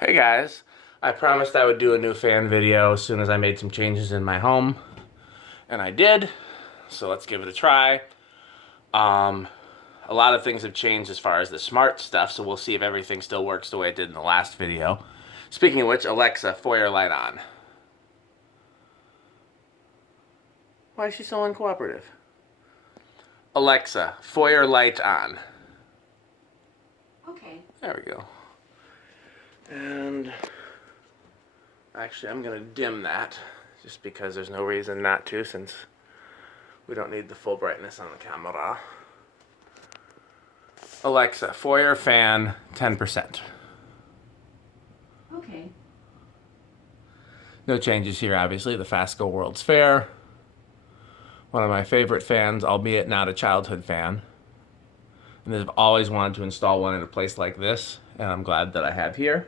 Hey guys, I promised I would do a new fan video as soon as I made some changes in my home, and I did, so let's give it a try. A lot of things have changed as far as the smart stuff, so we'll see if everything still works the way it did in the last video. Speaking of which, Alexa, foyer light on. Why is she so uncooperative? Alexa, foyer light on. Okay. There we go. And actually, I'm going to dim that just because there's no reason not to, since we don't need the full brightness on the camera. Alexa, foyer fan 10%. Okay. No changes here, obviously. The Fasco World's Fair. One of my favorite fans, albeit not a childhood fan. And I've always wanted to install one in a place like this, and I'm glad that I have here.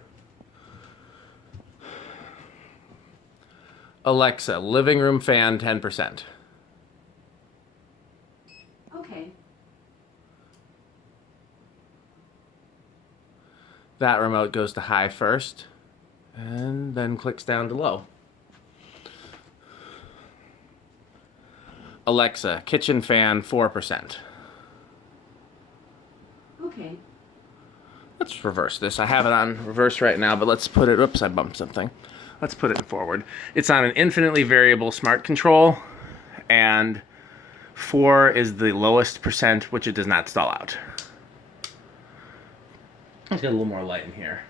Alexa, living room fan 10%. Okay. That remote goes to high first, and then clicks down to low. Alexa, kitchen fan 4%. Okay. Let's reverse this. I have it on reverse right now, but let's put it, oops, I bumped something. Let's put it in forward. It's on an infinitely variable smart control, and 4 is the lowest percent, which it does not stall out. Let's get a little more light in here.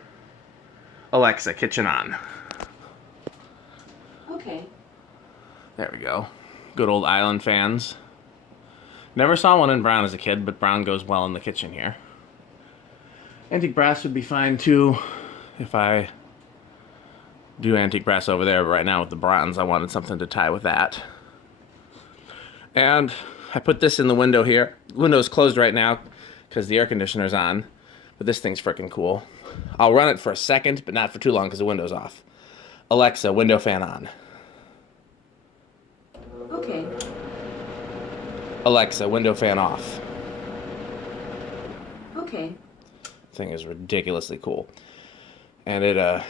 Alexa, kitchen on. Okay. There we go. Good old island fans. Never saw one in brown as a kid, but brown goes well in the kitchen here. Antique brass would be fine too if I do antique brass over there, but right now with the bronze, I wanted something to tie with that. And I put this in the window here. The window's closed right now because the air conditioner's on, but this thing's freaking cool. I'll run it for a second, but not for too long because the window's off. Alexa, window fan on. Okay. Alexa, window fan off. Okay. Thing is ridiculously cool. And it,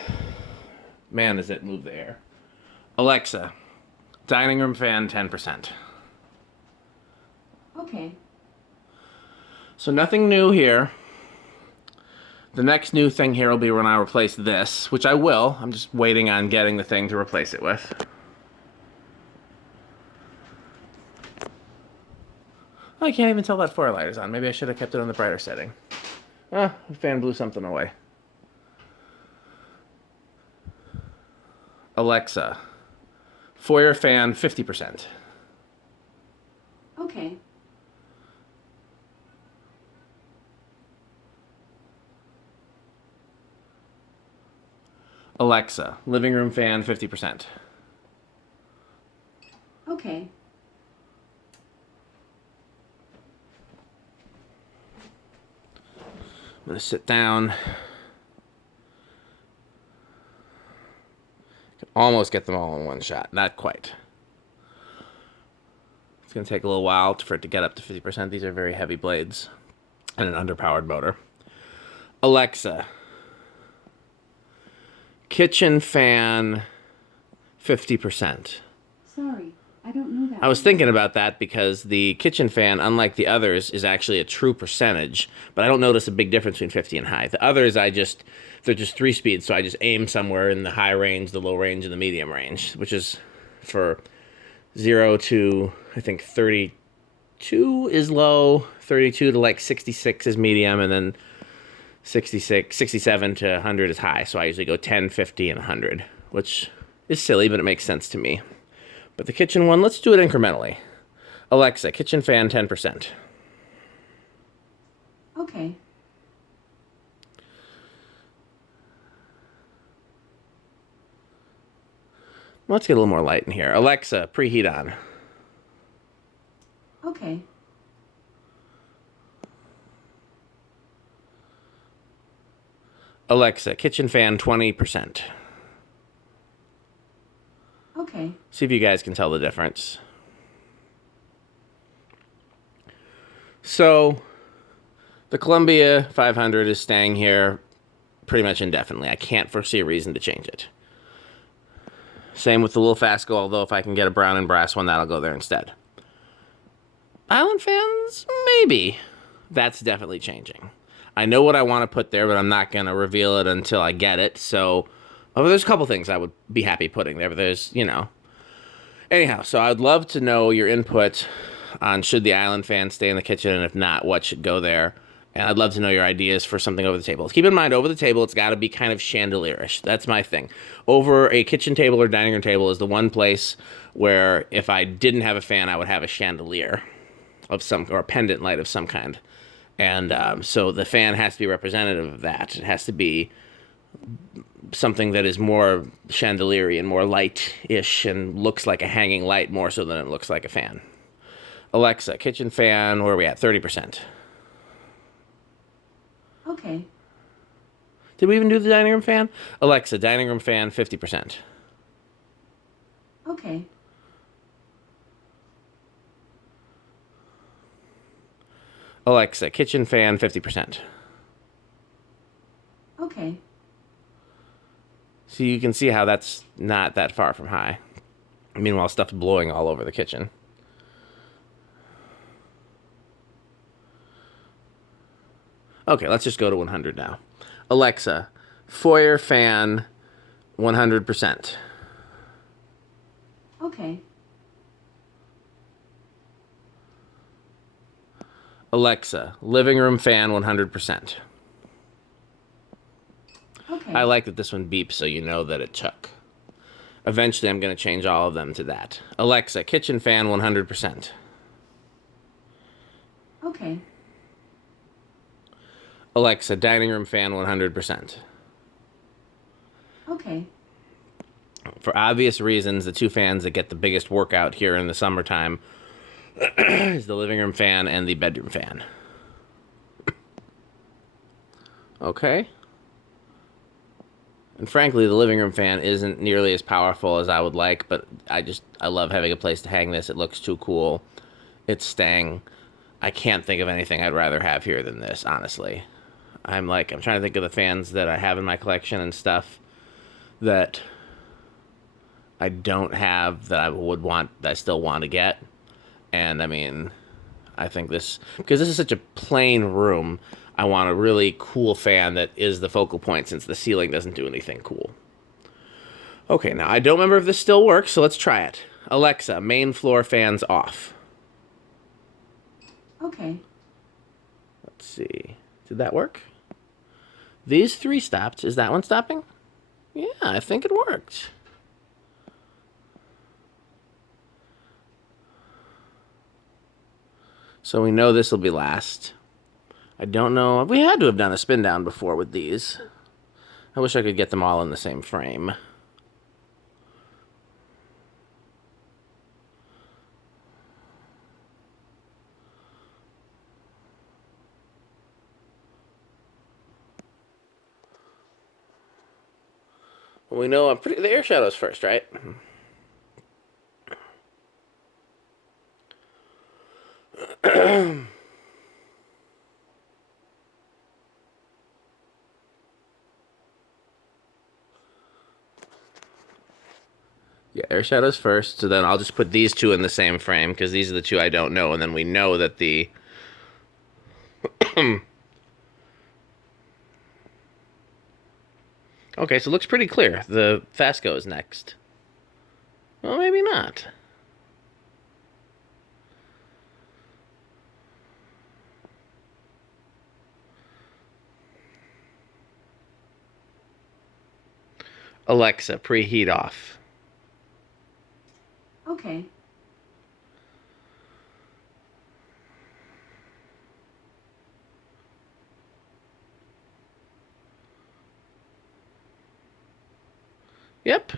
man, does it move the air. Alexa, dining room fan 10%. Okay. So nothing new here. The next new thing here will be when I replace this, which I will. I'm just waiting on getting the thing to replace it with. I can't even tell that foyer light is on. Maybe I should have kept it on the brighter setting. Ah, the fan blew something away. Alexa, foyer fan 50%. Okay. Alexa, living room fan 50%. Okay. I'm going to sit down. Can almost get them all in one shot. Not quite. It's going to take a little while for it to get up to 50%. These are very heavy blades and an underpowered motor. Alexa, kitchen fan 50%. Sorry, I don't know that. I was thinking about that because the kitchen fan, unlike the others, is actually a true percentage, but I don't notice a big difference between 50 and high. The others, they're just 3 speeds, so I just aim somewhere in the high range, the low range, and the medium range, which is for 0 to, I think, 32 is low, 32 to like 66 is medium, and then 67 to 100 is high, so I usually go 10, 50, and 100, which is silly, but it makes sense to me. But the kitchen one, let's do it incrementally. Alexa, kitchen fan 10%. Okay. Let's get a little more light in here. Alexa, preheat on. Okay. Alexa, kitchen fan 20%. Okay. See if you guys can tell the difference. So, the Columbia 500 is staying here pretty much indefinitely. I can't foresee a reason to change it. Same with the little Fasco, although if I can get a brown and brass one, that'll go there instead. Island fans? Maybe. That's definitely changing. I know what I want to put there, but I'm not going to reveal it until I get it. So, there's a couple things I would be happy putting there, but there's, Anyhow, so I'd love to know your input on should the island fan stay in the kitchen, and if not, what should go there. And I'd love to know your ideas for something over the table. Keep in mind, over the table, it's got to be kind of chandelierish. That's my thing. Over a kitchen table or dining room table is the one place where if I didn't have a fan, I would have a chandelier of some, or a pendant light of some kind. And so the fan has to be representative of that. It has to be something that is more chandelier-y and more light-ish and looks like a hanging light more so than it looks like a fan. Alexxa, kitchen fan, where are we at? 30%. Okay. Did we even do the dining room fan? Alexxa, dining room fan, 50%. Okay. Alexxa, kitchen fan, 50%. Okay. So you can see how that's not that far from high. Meanwhile, stuff's blowing all over the kitchen. Okay, let's just go to 100 now. Alexxa, foyer fan, 100%. Okay. Alexxa, living room fan, 100%. Okay. I like that this one beeps so you know that it took. Eventually, I'm going to change all of them to that. Alexxa, kitchen fan, 100%. Okay. Alexxa, dining room fan, 100%. Okay. For obvious reasons, the two fans that get the biggest workout here in the summertime is the living room fan and the bedroom fan. Okay. And frankly, the living room fan isn't nearly as powerful as I would like, but I love having a place to hang this. It looks too cool. It's staying. I can't think of anything I'd rather have here than this, honestly. I'm trying to think of the fans that I have in my collection and stuff that I don't have that I still want to get. And I mean, I think because this is such a plain room, I want a really cool fan that is the focal point since the ceiling doesn't do anything cool. Okay, now I don't remember if this still works, so let's try it. Alexxa, main floor fans off. Okay. Let's see. Did that work? These three stopped. Is that one stopping? Yeah, I think it worked. So we know this will be last. I don't know. We had to have done a spin down before with these. I wish I could get them all in the same frame. Well, we know the air shadow's first, right? Yeah, air shadows first, so then I'll just put these two in the same frame, because these are the two I don't know, and then we know that the... Okay, so it looks pretty clear. The Fasco is next. Well, maybe not. Alexxa, preheat off. Okay. Yep.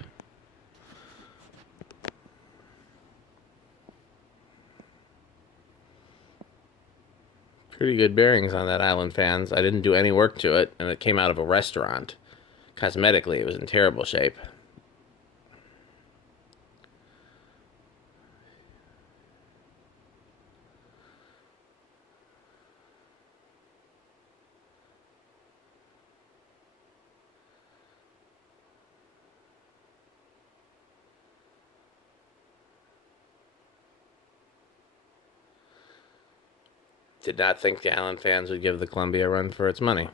Pretty good bearings on that island fans. I didn't do any work to it, and it came out of a restaurant. Cosmetically, it was in terrible shape. Did not think the Island fans would give the Columbia a run for its money.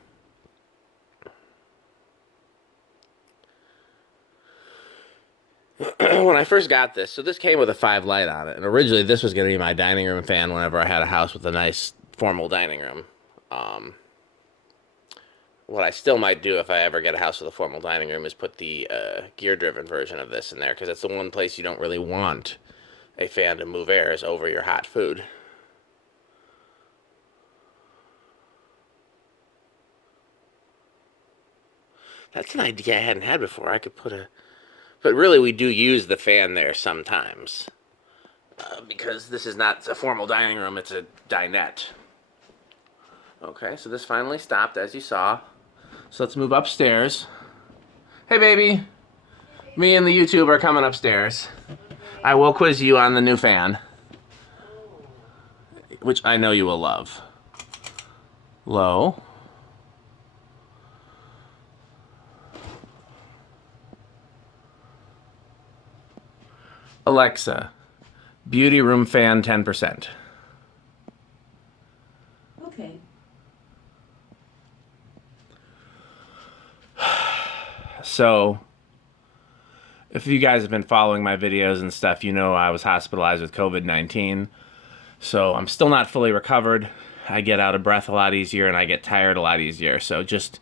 When I first got this, so this came with a 5 light on it, and originally this was going to be my dining room fan whenever I had a house with a nice formal dining room. What I still might do if I ever get a house with a formal dining room is put the gear-driven version of this in there, because that's the one place you don't really want a fan to move airs over your hot food. That's an idea I hadn't had before. I could put a... But really, we do use the fan there sometimes. Because this is not a formal dining room, it's a dinette. Okay, so this finally stopped, as you saw. So let's move upstairs. Hey, baby. Me and the YouTube are coming upstairs. I will quiz you on the new fan, which I know you will love. Low. Alexa, beauty room fan 10%. Okay. So, if you guys have been following my videos and stuff, you know I was hospitalized with COVID-19. So I'm still not fully recovered. I get out of breath a lot easier and I get tired a lot easier. So just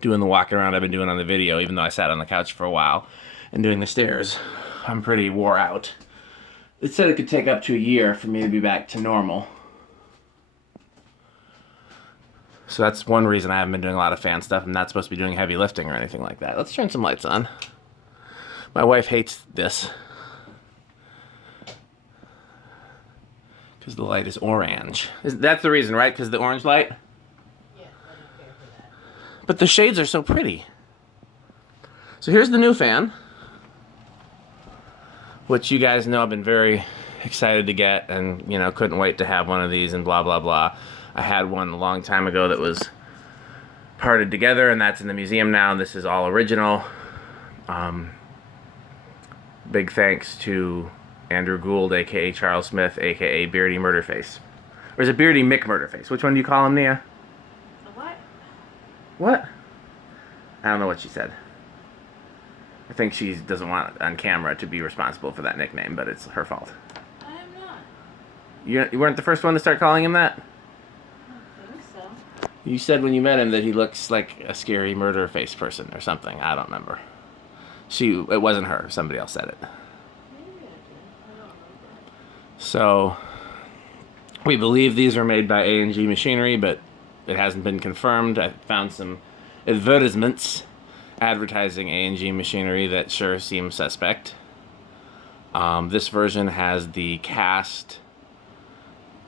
doing the walking around I've been doing on the video, even though I sat on the couch for a while, and doing the stairs, I'm pretty wore out. It said it could take up to a year for me to be back to normal. So that's one reason I haven't been doing a lot of fan stuff. I'm not supposed to be doing heavy lifting or anything like that. Let's turn some lights on. My wife hates this because the light is orange. That's the reason, right? Because the orange light? Yeah, I don't care for that. But the shades are so pretty. So here's the new fan, which you guys know I've been very excited to get, and you know, couldn't wait to have one of these and blah blah blah. I had one a long time ago that was parted together, and that's in the museum now. This is all original. Big thanks to Andrew Gould, aka Charles Smith, aka Beardy Murderface. Or is it Beardy Mick Murderface? Which one do you call him, Nia? What? What? I don't know what she said. I think she doesn't want on camera to be responsible for that nickname, but it's her fault. I am not. You weren't the first one to start calling him that? I don't think so. You said when you met him that he looks like a scary murder face person or something. I don't remember. It wasn't her. Somebody else said it. Maybe I did. I don't remember. So, we believe these are made by A&G Machinery, but it hasn't been confirmed. I found some advertisements advertising A&G Machinery that sure seem suspect. This version has the cast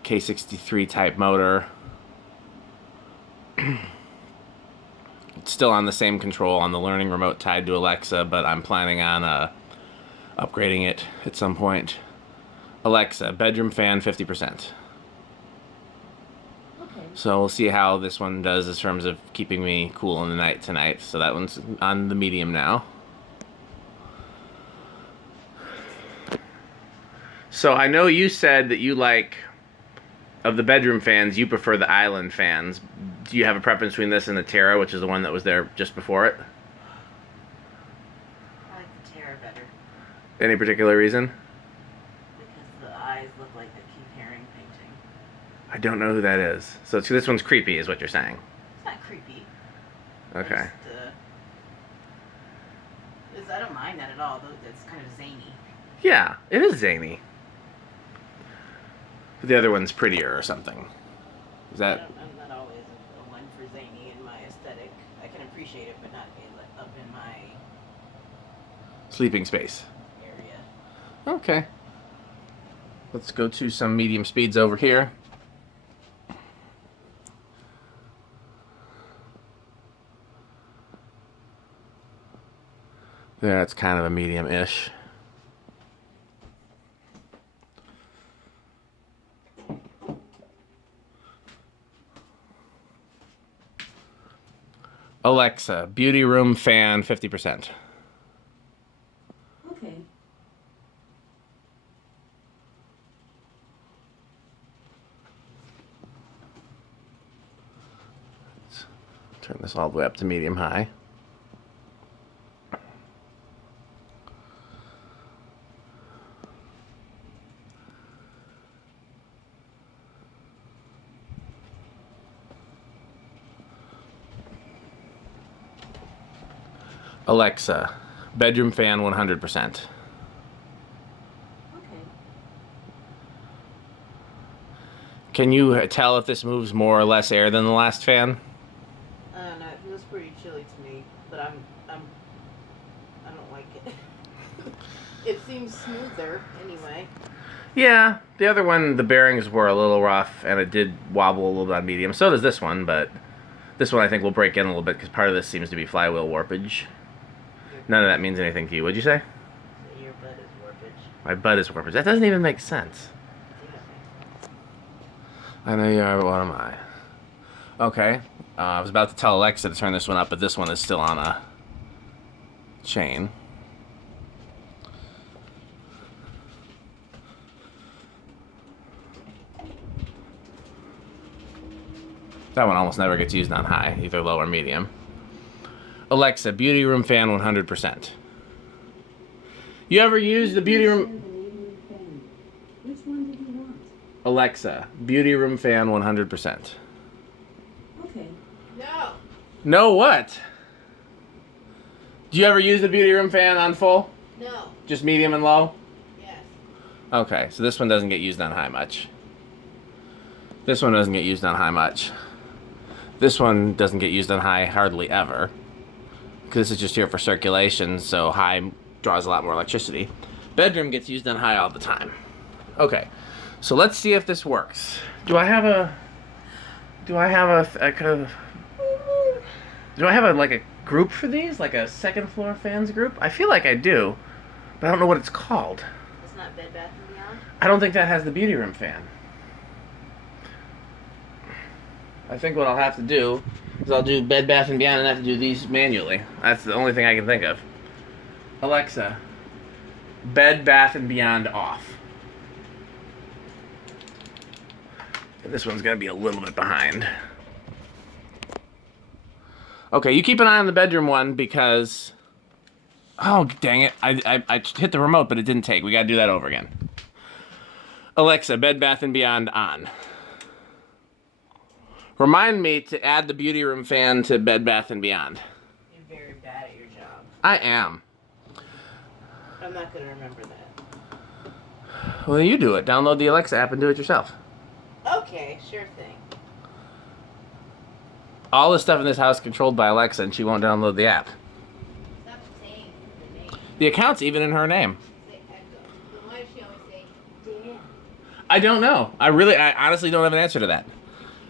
K63 type motor. It's still on the same control on the learning remote tied to Alexxa, but I'm planning on upgrading it at some point. Alexa, bedroom fan 50%. Okay. So we'll see how this one does in terms of keeping me cool in the night tonight. So that one's on the medium now. So I know you said that you like, of the bedroom fans, you prefer the Island fans. Do you have a preference between this and the Terra, which is the one that was there just before it? I like the Terra better Any particular reason? because the eyes look like the Keith Haring painting. I don't know who that is. So this one's creepy, is what you're saying. It's not creepy. Okay. I don't mind that at all. Though it's kind of zany. Yeah, it is zany. But the other one's prettier or something. Is that... I'm not always a one for zany in my aesthetic. I can appreciate it, but not be up in my sleeping space? area. Okay. Let's go to some medium speeds over here. There, it's kind of a medium-ish. Alexa, beauty room fan 50%. Okay. Turn this all the way up to medium high. Alexa, bedroom fan 100%. Okay. Can you tell if this moves more or less air than the last fan? I don't know. It feels pretty chilly to me, but I don't like it. It seems smoother anyway. Yeah, the other one, the bearings were a little rough, and it did wobble a little bit on medium. So does this one, but this one I think will break in a little bit because part of this seems to be flywheel warpage. None of that means anything to you. What'd you say? So your butt is warpage. My butt is warpage. That doesn't even make sense. I know you are, but what am I? Okay. I was about to tell Alexa to turn this one up, but this one is still on a chain. That one almost never gets used on high, either low or medium. Alexa, beauty room fan 100%. You ever use the beauty room? Which one did you want? Alexa, beauty room fan 100%. Okay. No. No what? Do you ever use the beauty room fan on full? No. Just medium and low? Yes. Okay, so this one doesn't get used on high much. This one doesn't get used on high much. This one doesn't get used on high hardly ever. Because this is just here for circulation, so high draws a lot more electricity. Bedroom gets used on high all the time. Okay, so let's see if this works. Do I have a like a group for these? Like a second floor fans group? I feel like I do, but I don't know what it's called. It's not Bed Bath & Beyond? I don't think that has the beauty room fan. I think what I'll have to do is I'll do Bed Bath & Beyond and have to do these manually. That's the only thing I can think of. Alexa, Bed Bath & Beyond off. This one's going to be a little bit behind. Okay, you keep an eye on the bedroom one because... Oh, dang it. I hit the remote, but it didn't take. We got to do that over again. Alexa, Bed Bath & Beyond on. Remind me to add the beauty room fan to Bed Bath & Beyond. You're very bad at your job. I am. I'm not going to remember that. Well, you do it. Download the Alexa app and do it yourself. Okay, sure thing. All the stuff in this house is controlled by Alexa, and she won't download the app. Stop saying the name. The account's even in her name. Say Echo. Then why does she always say Dan? I don't know. I honestly don't have an answer to that.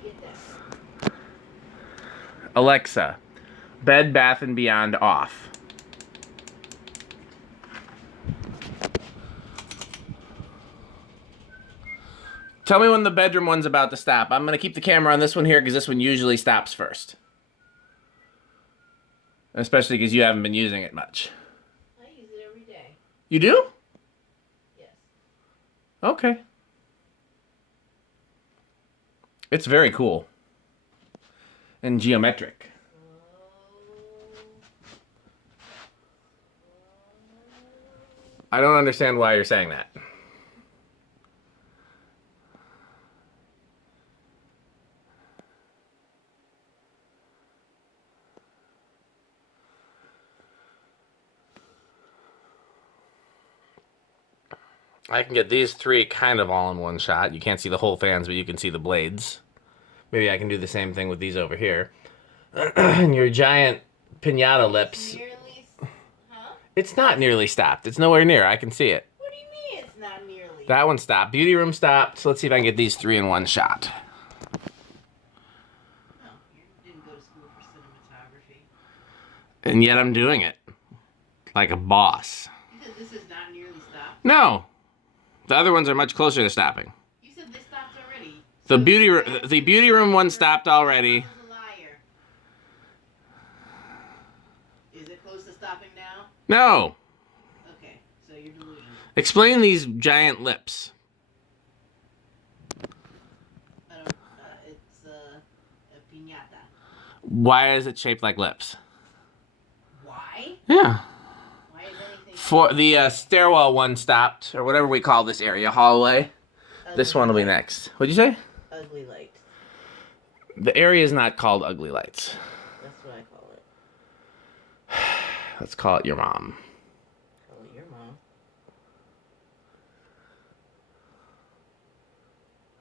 You get that. Alexa, Bed Bath & Beyond off. Tell me when the bedroom one's about to stop. I'm going to keep the camera on this one here because this one usually stops first. Especially because you haven't been using it much. I use it every day. You do? Yes. Okay. It's very cool. And geometric. I don't understand why you're saying that. I can get these three kind of all in one shot. You can't see the whole fans, but you can see the blades. Maybe I can do the same thing with these over here. And your giant pinata lips. Nearly, huh? It's not nearly stopped. It's nowhere near. I can see it. What do you mean it's not nearly? That one stopped. Beauty room stopped. So let's see if I can get these three in one shot. Oh, you didn't go to school for cinematography. And yet I'm doing it. Like a boss. You said this is not nearly stopped? No. The other ones are much closer to stopping. You said this stopped already. The beauty room one stopped already. Liar. Is it close to stopping now? No. Okay, so you're delusional. Explain these giant lips. I don't, it's a piñata. Why is it shaped like lips? Why? Yeah. Why is anything? For the stairwell one stopped, or whatever we call this area, hallway. This one will be light. next. What'd you say? Ugly light. The area is not called Ugly Lights. That's what I call it. Let's call it your mom. Call it your mom.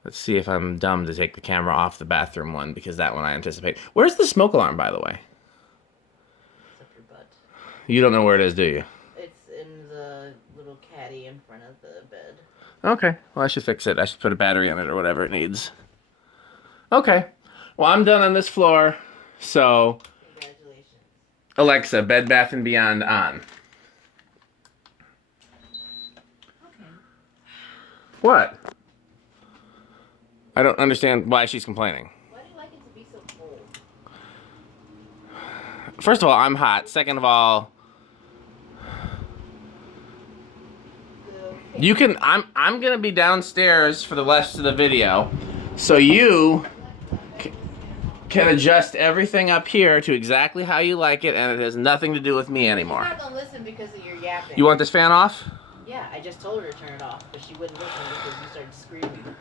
Let's see if I'm dumb to take the camera off the bathroom one, because that one I anticipate. Where's the smoke alarm, by the way? It's up your butt. You don't know where it is, do you? It's in the little caddy in front of the bed. Okay. Well, I should fix it. I should put a battery in it or whatever it needs. Okay. Well, I'm done on this floor. So, Congratulations. Alexa, Bed Bath & Beyond on. Okay. What? I don't understand why she's complaining. Why do you like it to be so cold? First of all, I'm hot. Second of all, you can. I'm gonna be downstairs for the rest of the video, so you can adjust everything up here to exactly how you like it, and it has nothing to do with me She's anymore. not gonna listen because of your yapping. You want this fan off? Yeah, I just told her to turn it off, but she wouldn't listen because you started screaming.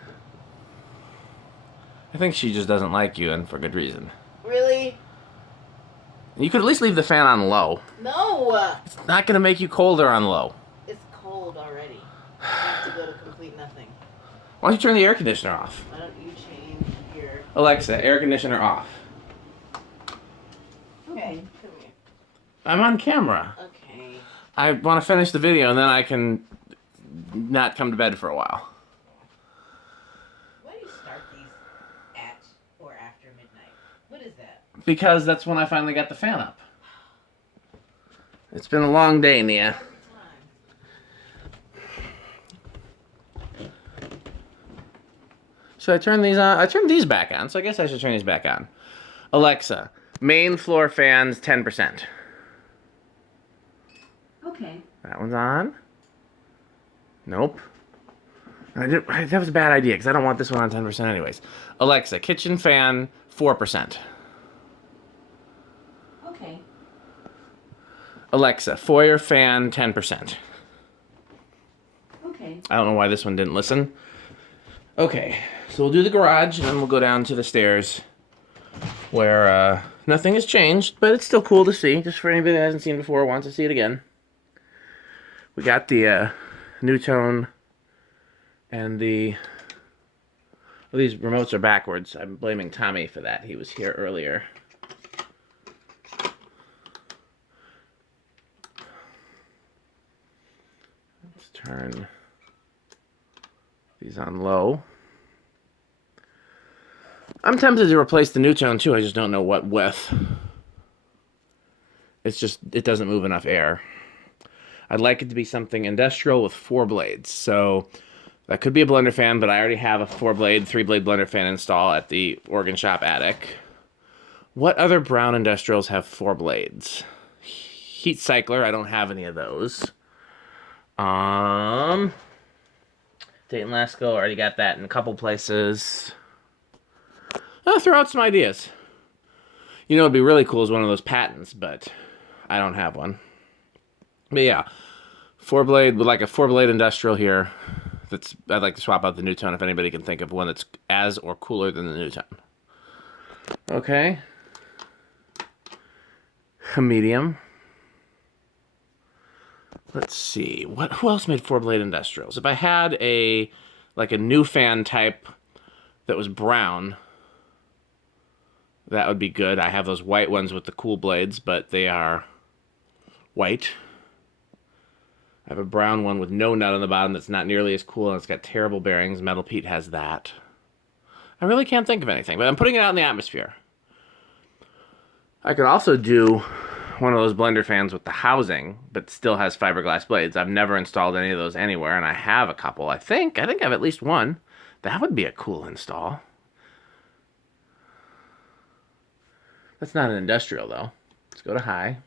I think she just doesn't like you, and for good reason. Really? You could at least leave the fan on low. No! It's not gonna make you colder on low. It's cold already. I have to go to complete nothing. Why don't you turn the air conditioner off? Why don't you change your... Alexa, air conditioner off. Okay, come here. I'm on camera. Okay. I want to finish the video, and then I can not come to bed for a while. Why do you start these at or after midnight? What is that? Because that's when I finally got the fan up. It's been a long day, Nia. Every time. Should I turn these on? I turned these back on, so I guess I should turn these back on. Alexa, main floor fans 10%. Okay. That one's on. Nope. That was a bad idea, because I don't want this one on 10% anyways. Alexa, kitchen fan 4%. Okay. Alexa, foyer fan 10%. Okay. I don't know why this one didn't listen. Okay, so we'll do the garage, and then we'll go down to the stairs, where nothing has changed, but it's still cool to see, just for anybody that hasn't seen before or wants to see it again. We got the Nutone and the... Well, these remotes are backwards. I'm blaming Tommy for that. He was here earlier. Let's turn these on low. I'm tempted to replace the Nutone too. I just don't know what with. It's just, it doesn't move enough air. I'd like it to be something industrial with 4 blades. So that could be a blender fan, but I already have a 4-blade, 3-blade blender fan installed at the Organ Shop attic. What other brown industrials have 4 blades? Heat Cycler, I don't have any of those. Dayton Lasko, already got that in a couple places. I'll throw out some ideas. You know, it'd be really cool is one of those patents, but I don't have one. But yeah, 4-blade with like a 4-blade industrial here. I'd like to swap out the Nutone if anybody can think of one that's as or cooler than the Nutone. Okay. A medium. Let's see. Who else made 4-blade industrials? If I had a new fan type that was brown, that would be good. I have those white ones with the cool blades, but they are white. I have a brown one with no nut on the bottom that's not nearly as cool, and it's got terrible bearings. Metal Pete has that. I really can't think of anything, but I'm putting it out in the atmosphere. I could also do one of those blender fans with the housing, but still has fiberglass blades. I've never installed any of those anywhere, and I have a couple. I think I have at least one. That would be a cool install. That's not an industrial, though. Let's go to high.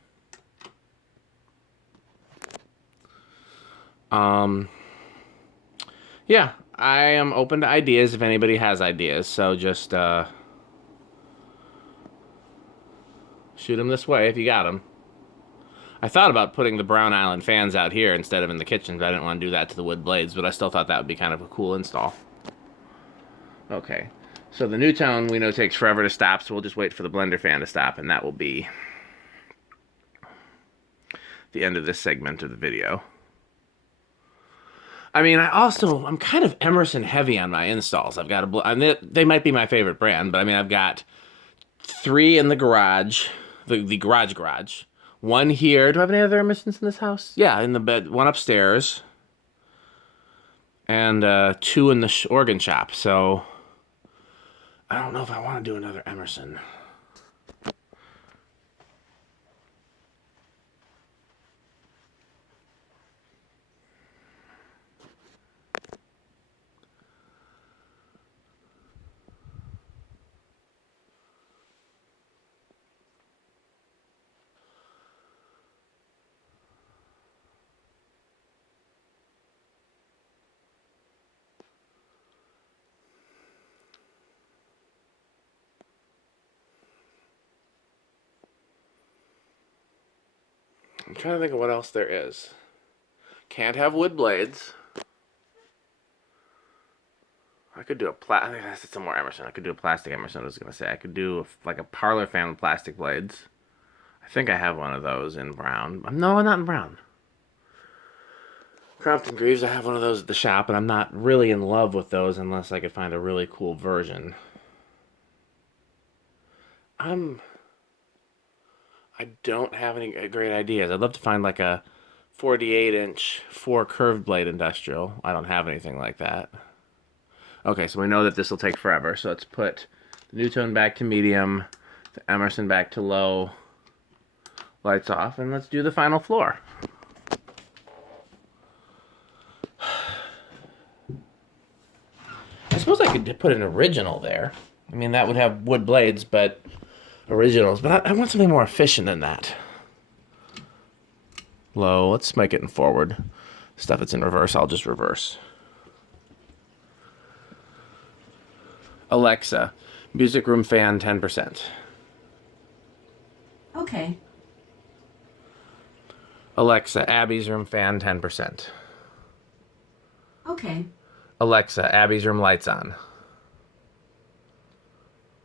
Yeah, I am open to ideas if anybody has ideas. So just, Shoot them this way if you got them. I thought about putting the Brown Island fans out here instead of in the kitchen, but I didn't want to do that to the wood blades, but I still thought that would be kind of a cool install. Okay, so the Nutone we know takes forever to stop, so we'll just wait for the blender fan to stop, and that will be the end of this segment of the video. I mean, I'm kind of Emerson heavy on my installs. I've got they might be my favorite brand, but I mean, I've got 3 in the garage, the garage. 1 here. Do I have any other Emersons in this house? Yeah, in the bed. 1 upstairs. And 2 in the organ shop. So, I don't know if I want to do another Emerson. I'm trying to think of what else there is. Can't have wood blades. I could do I think that's some more Emerson. I could do a plastic Emerson, I was going to say. I could do like a parlor fan with plastic blades. I think I have one of those in brown. No, not in brown. Crompton Greaves, I have one of those at the shop, and I'm not really in love with those unless I could find a really cool version. I don't have any great ideas. I'd love to find like a 48-inch 4 curved blade industrial. I don't have anything like that. Okay, so we know that this will take forever. So let's put the Nutone back to medium, the Emerson back to low, lights off, and let's do the final floor. I suppose I could put an original there. I mean, that would have wood blades, but originals. But I want something more efficient than that. Low. Let's make it in forward. Stuff that's in reverse, I'll just reverse. Alexxa, music room fan 10%. Okay. Alexxa, Abby's room fan 10%. Okay. Alexxa, Abby's room lights on.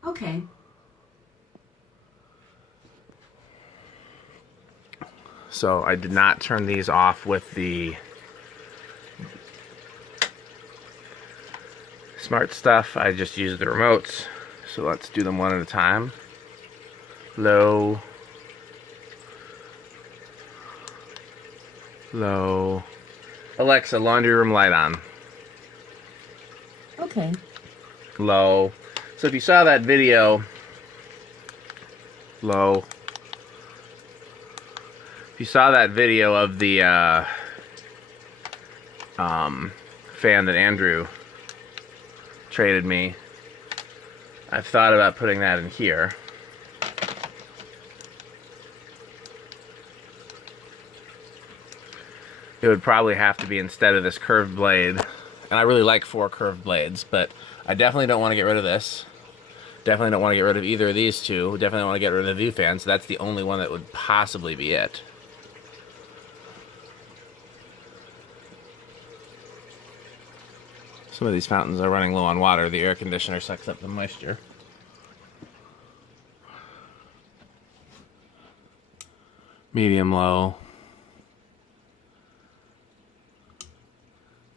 Okay. So I did not turn these off with the smart stuff. I just used the remotes. So let's do them one at a time. Low. Low. Alexxa, laundry room light on. Okay. Low. So if you saw that video, low. If you saw that video of the fan that Andrew traded me, I've thought about putting that in here. It would probably have to be instead of this curved blade. And I really like 4 curved blades, but I definitely don't want to get rid of this. Definitely don't want to get rid of either of these two. Definitely don't want to get rid of the view fan, so that's the only one that would possibly be it. Some of these fountains are running low on water. The air conditioner sucks up the moisture. Medium low.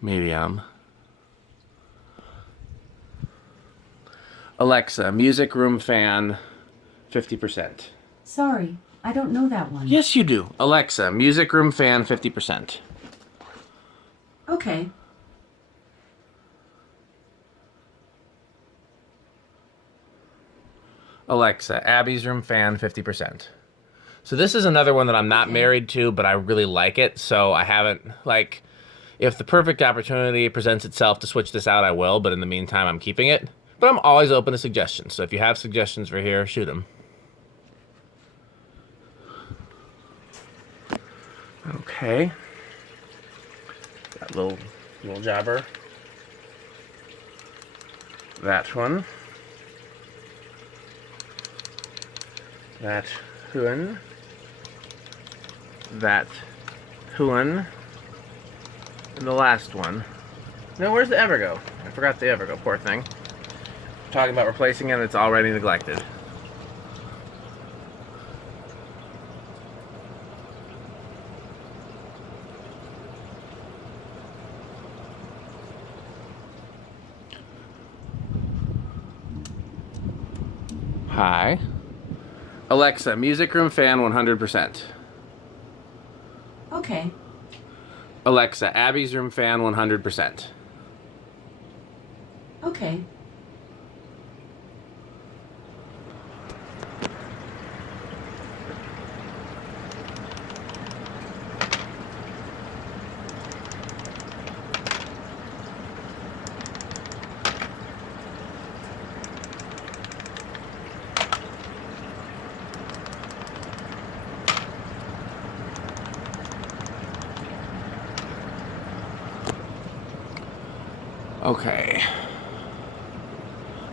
Medium. Alexxa, music room fan, 50%. Sorry, I don't know that one. Yes, you do. Alexxa, music room fan, 50%. Okay. Alexxa, Abby's room fan, 50%. So this is another one that I'm not married to, but I really like it. So I haven't, like, if the perfect opportunity presents itself to switch this out, I will. But in the meantime, I'm keeping it. But I'm always open to suggestions. So if you have suggestions for here, shoot them. Okay. That little jobber. That one. That one, that one, and the last one. No, where's the Evergo? I forgot the Evergo, poor thing. Talking about replacing it, it's already neglected. Hi. Alexa, music room fan 100%. Okay. Alexa, Abby's room fan 100%. Okay. Okay.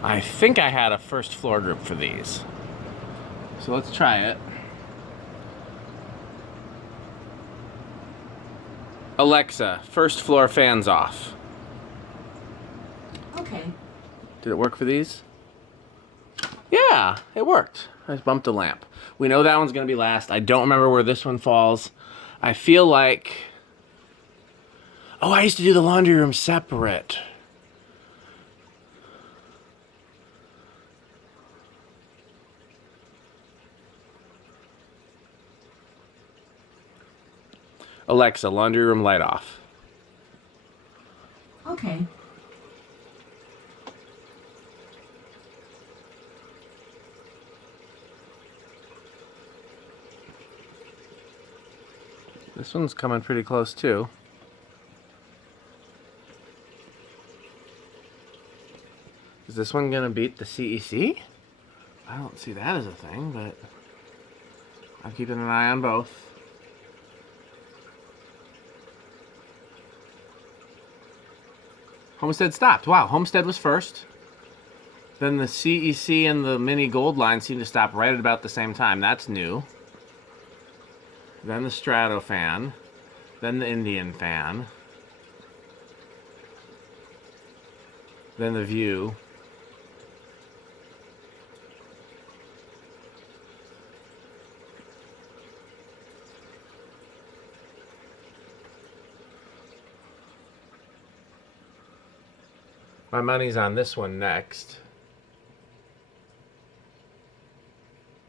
I think I had a first floor group for these. So let's try it. Alexa, first floor fans off. Okay. Did it work for these? Yeah, it worked. I just bumped a lamp. We know that one's going to be last. I don't remember where this one falls. I feel like... Oh, I used to do the laundry room separate. Alexa, laundry room light off. Okay. This one's coming pretty close too. Is this one gonna beat the CEC? I don't see that as a thing, but I'm keeping an eye on both. Homestead stopped. Wow, Homestead was first. Then the CEC and the mini gold line seem to stop right at about the same time. That's new. Then the Strato fan. Then the Indian fan. Then the View. My money's on this one next.